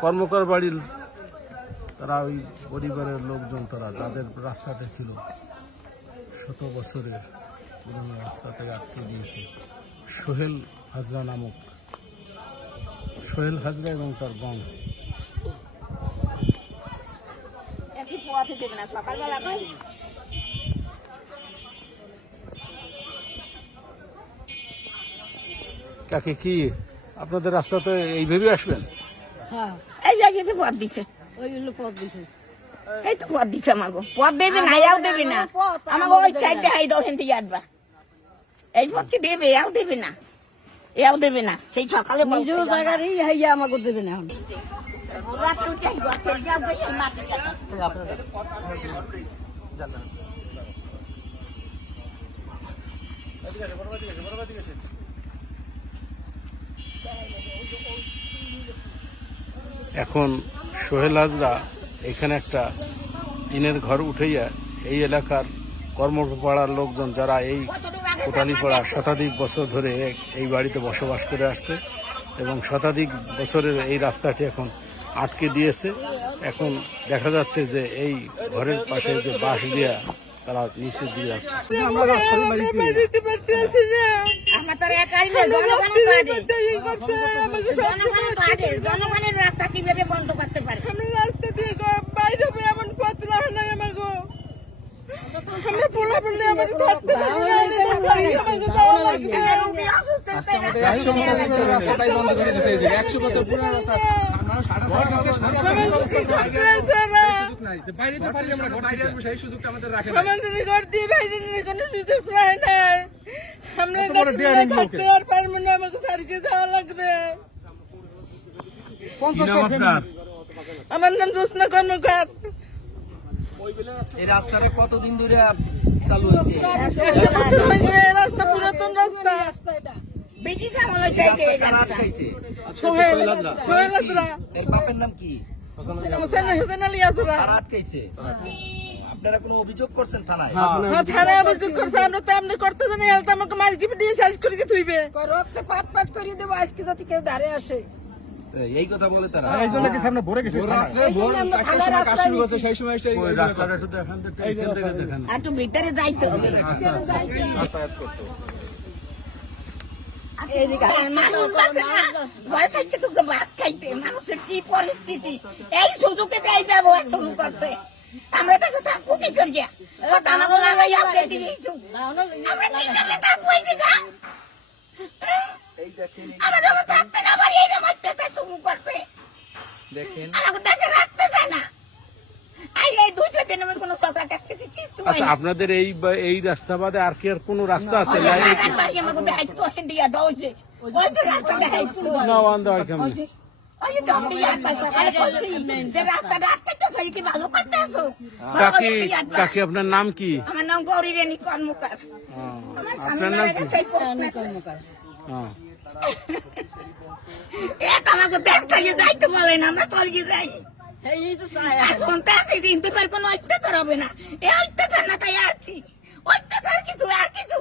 কর্মকার বাড়ির তারা ওই পরিবারের লোকজন তারা যাদের রাস্তাতে ছিল। শত বছরের পুরনো রাস্তা থেকে আটকে দিয়েছে সোহেল হাজরা নামক সোহেল হাজরা এবং তার নয় কাকে কি? আপনাদের রাস্তাতে এইভাবে আসবেন? হ্যাঁ। এই জায়গাতে পথ দিছে। ওই হলো পথ দিছে। এই তো পথ দিছে আমাকে পথ দেবে না এও দেবে না। আমাকে ওই সাইডে হাই দাও হেন দিয়ে আসবা এই পথকে দেবে এও দেবে না। এও দেবে না। সেই সকালে নিজ জায়গারই হাইয়া আমাকে দেবে না এখন। এখন সোহেল হাজরা এখানে একটা টিনের ঘর উঠাইয়া এই এলাকার কর্মপাড়ার লোকজন যারা এই কোটালীপাড়া শতাধিক বছর ধরে এই বাড়িতে বসবাস করে আসছে এবং শতাধিক বছরের এই রাস্তাটি এখন আটকে দিয়েছে। এখন দেখা যাচ্ছে যে এই ঘরের পাশে যে বাঁশ দিয়া তারা নিচে দিয়ে যাচ্ছে। আমরা তার একাই না জনগণের রাস্তা কীভাবে বন্ধ করতে পারে? আমি রাস্তা দিয়ে গ- বাইরে এমন পথ নাই আমাকে আমরা পোলা বললে আমাকে থাকতে পারব না তো চাই, আমাকে আছে? আমাদের ঘর দিয়ে বাইরে নিয়ে কোনো সুযোগ আমরা থাকতে আর পারব না আমাকে সারিকে যাওয়া লাগবে। আমার নাম জোসনা কর্মকার এই রাস্তাটা কতদিন ধরে চালু এই রাস্তা পুরাতন রাস্তা। ব্রিটিশ আমলে সোহেল সোহেল বাপের নাম কি? হোসেন আলী আজরা কারা আটকাইছে আপনারা কোনো অভিযোগ করছেন থানায়? হ্যাঁ থানায় অভিযোগ করছে আমরা তো এমনি করতে জানি হেলতে আমাকে মার্কি দিয়ে শেষ করে কি থুইবে। রক্তে পাট পাট করিয়ে দেবো আজকে যাতে কেউ দাঁড়ে আসে। এই কথা বলে তারা? এই জন্য কি সামনে ভরে গেছে? এই জন্য আমরা থানার রাস্তায় নিছি। ওই রাস্তাটা একটু দেখান তো একটু ভিতরে যাইতে হবে। মানুষ আছে না, ভয় থাকতে তোকে ভাত খাইতে। মানুষের কি পরিস্থিতি? এই সুযোগে এই ব্যবহার শুরু করছে। আমরা কাছে থাকব কি করিয়া আমাকে লাগাই আপনি দিয়েছু আমরা কি করে থাকব এই জায়গা আমরা থাকতে না পারি এই মারতে শুরু করছে। দেখেন। আমাকে দেশে রাখতে চায় না এই এই দুই চার দিনের মধ্যে কোনো কিছু আচ্ছা আপনাদের এই এই রাস্তা বাদে আর কি আর কোনো রাস্তা আছে? না এই- না ওয়ান দা কেমন কাকি কাকি আপনার নাম কি? আমার নাম গৌরী রেণী কর্মকার। হ্যাঁ, আপনার নাম কি। হ্যাঁ। আমাকে ব্যাগ চালিয়ে যাইতে বলে না আমরা তলিয়ে যাই। এই তো চাই আর শুনতে আসি চিনতে পার কোনো অত্যাচার হবে না এ অত্যাচার না তাই আর কি অত্যাচার কিছু আর কিছু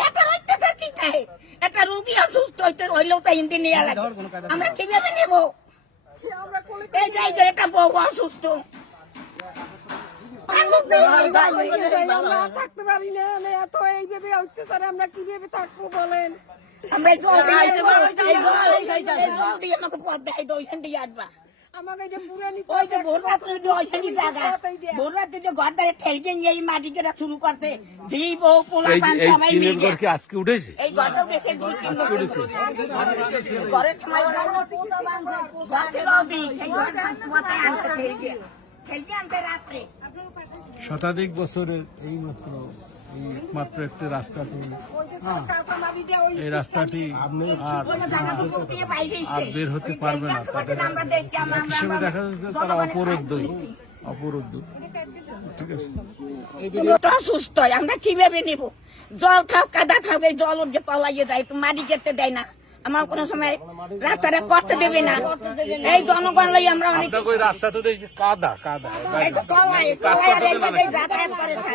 এত অত্যাচার কি তাই একটা রুগী অসুস্থ হইতে হইলেও তো হিন্দি নিয়ে লাগে আমরা কীভাবে নেব এই জায়গায় একটা বউ অসুস্থ আমরা থাকতে পারি না এত এইভাবে অত্যাচার আমরা কীভাবে থাকব বলেন আমরা জল দিয়ে আমাকে পথ দেয় দিয়ে আসবা আমাকে এটা পুরানি ওই যে ভোর রাত্রে যে ওইখানে জায়গা ভোর রাত্রে যে ঘর ঠেলকে নিয়ে এই মাটি কেটা শুরু করতে ঝি বউ পোলা পান সবাই মিলে। ঘর কি আজকে উঠেছে? এই ঘরটা বেশি দুই তিন বছর উঠেছে। ঘরের সময় ওরা ঘর ছিল অধিক, এই ঘরটা মাথায় আনতে ঠেলকে। ঠেলকে আনতে রাত্রে। শতাধিক বছরের এই মাত্র মাত্র একটি রাস্তাটি। এই রাস্তাটি আর বের হতে পারবে না। তাদের হিসেবে দেখা যাচ্ছে তারা অপরুদ্ধ ঠিক আছে। অসুস্থ আমরা কীভাবে নেব? জল খাও কাদা খাও এই জল যে তলাইয়ে যায় তো মাটি কেটে দেয় না। আমার কোনো সময় রাস্তাটা করতে দেবে না। এই জনগণ লই আমরা অনেক রাস্তা তো কাদা। কাদা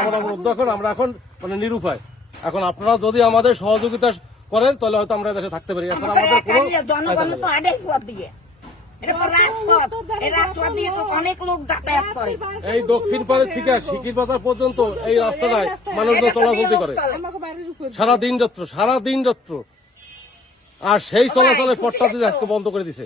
আমরা অবরুদ্ধ এখন আমরা এখন মানে নিরুপায়। এখন আপনারা যদি আমাদের সহযোগিতা করেন তাহলে হয়তো আমরা দেশে থাকতে পারি। এছাড়া আমাদের আমাদের কোনো জনগণ তো আড়াই পথ দিয়ে। এটা তো রাজপথ। এই রাজপথ দিয়ে তো অনেক লোক যাতায়াত করে। এই দক্ষিণ পাড়ের থেকে শিকির বাজার পর্যন্ত এই রাস্তাটায় মানুষজন চলাচলতি করে। আমাকে বাড়ির উপর সারা দিন যাত্র সারা দিন যাত্র। আর সেই চলাচলের পথটা দিয়ে আজকে বন্ধ করে দিছে।